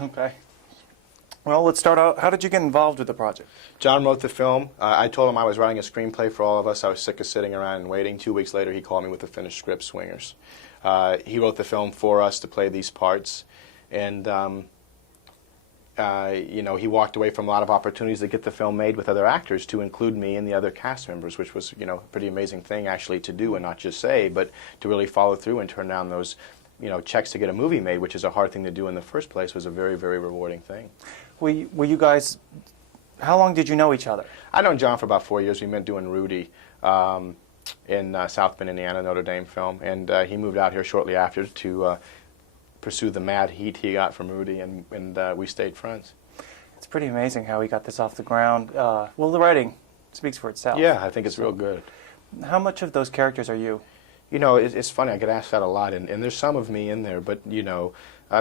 Okay. Well, let's start out. How did you get involved with the project? John wrote the film. I told him I was writing a screenplay for all of us. I was sick of sitting around and waiting. 2 weeks later, he called me with the finished script, Swingers. He wrote the film for us to play these parts. And, you know, he walked away from a lot of opportunities to get the film made with other actors to include me and the other cast members, which was, you know, a pretty amazing thing actually to do and not just say, but to really follow through and turn down those, you know, checks to get a movie made, which is a hard thing to do in the first place, was a very, very rewarding thing. Were you guys, how long did you know each other? I've known John for about 4 years. We met doing Rudy in South Bend, Indiana, Notre Dame film, and he moved out here shortly after to pursue the mad heat he got from Rudy, and we stayed friends. It's pretty amazing how he got this off the ground. Well, the writing speaks for itself. Yeah, I think it's real good. How much of those characters are you? You know, it's funny, I get asked that a lot, and there's some of me in there, but, you know,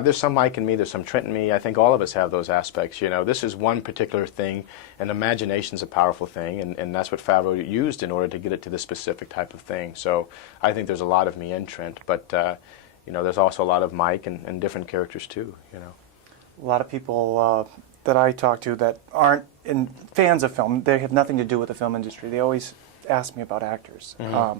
there's some Mike in me, there's some Trent in me. I think all of us have those aspects, you know. This is one particular thing, and imagination's a powerful thing, and that's what Favreau used in order to get it to this specific type of thing. So I think there's a lot of me in Trent, but, you know, there's also a lot of Mike and different characters, too, you know. A lot of people that I talk to that aren't fans of film, they have nothing to do with the film industry. They always ask me about actors. Mm-hmm.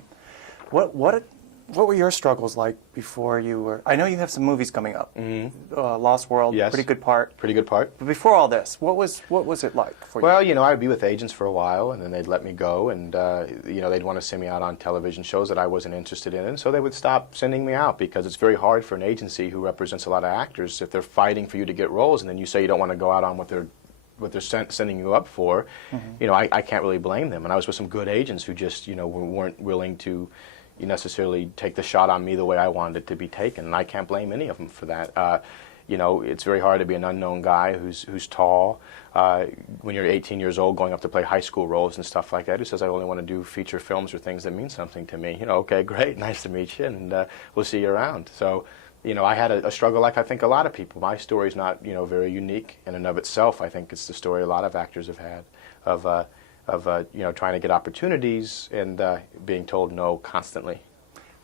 What were your struggles like before you were? I know you have some movies coming up. Mm-hmm. Lost World, yes. pretty good part. Pretty good part. But before all this, what was it like for you? Well, you know, I'd be with agents for a while, and then they'd let me go, and you know, they'd want to send me out on television shows that I wasn't interested in, and so they would stop sending me out, because it's very hard for an agency who represents a lot of actors if they're fighting for you to get roles, and then you say you don't want to go out on what they're sending you up for. Mm-hmm. You know, I can't really blame them. And I was with some good agents who just, you know, weren't willing to necessarily take the shot on me the way I wanted it to be taken, and I can't blame any of them for that. You know, it's very hard to be an unknown guy who's tall when you're 18 years old, going up to play high school roles and stuff like that. Who says I only want to do feature films or things that mean something to me? You know, okay, great, nice to meet you, and we'll see you around. So, you know, I had a struggle like I think a lot of people. My story's not, you know, very unique in and of itself. I think it's the story a lot of actors have had of you know, trying to get opportunities and being told no constantly.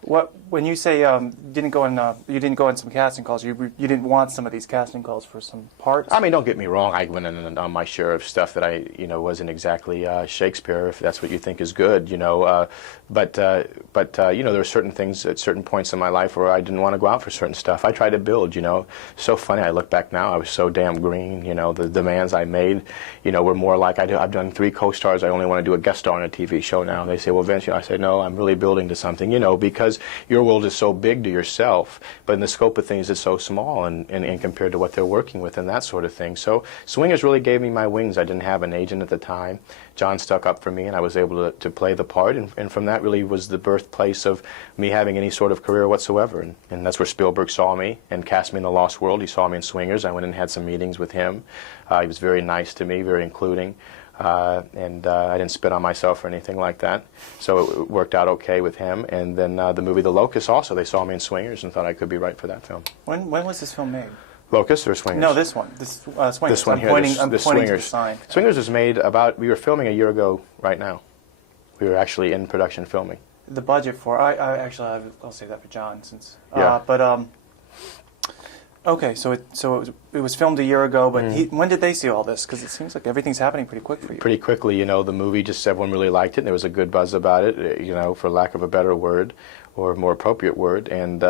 When you say you didn't go on some casting calls, you didn't want some of these casting calls for some parts? I mean, don't get me wrong. I went in on my share of stuff that you know, wasn't exactly Shakespeare, if that's what you think is good, you know. But you know, there were certain things at certain points in my life where I didn't want to go out for certain stuff. I tried to build, you know. So funny. I look back now. I was so damn green. You know, the demands I made, you know, were more like I've done 3 co-stars. I only want to do a guest star on a TV show now. And they say, well, Vince, you know, I say, no, I'm really building to something, you know, because your world is so big to yourself, but in the scope of things it's so small and compared to what they're working with and that sort of thing. So Swingers really gave me my wings. I didn't have an agent at the time. John stuck up for me, and I was able to play the part, and from that really was the birthplace of me having any sort of career whatsoever. And that's where Spielberg saw me and cast me in The Lost World. He saw me in Swingers. I went and had some meetings with him. He was very nice to me, very including. And I didn't spit on myself or anything like that, so it worked out okay with him. And then the movie The Locust also, they saw me in Swingers and thought I could be right for that film. When was this film made? Locust or Swingers? No, this one. Swingers. This one here, I'm pointing to Swingers. the sign. Swingers was made we were filming a year ago right now. We were actually in production filming. The budget for I'll save that for John since. Yeah. Okay, so it was filmed a year ago, but when did they see all this? Because it seems like everything's happening pretty quick for you. Pretty quickly, you know, the movie, just everyone really liked it, and there was a good buzz about it, you know, for lack of a better word, or a more appropriate word, and,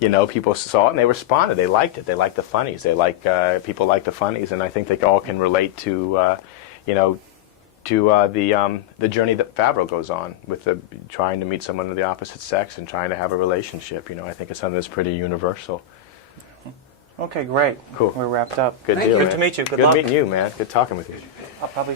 you know, people saw it and they responded. They liked it. They liked the funnies. People like the funnies, and I think they all can relate to, you know, to the journey that Favreau goes on with trying to meet someone of the opposite sex and trying to have a relationship. You know, I think it's something that's pretty universal. Okay, great. Cool. We're wrapped up. Good deal, Good man. to meet you. Good luck. Good meeting you, man. Good talking with you. I'll probably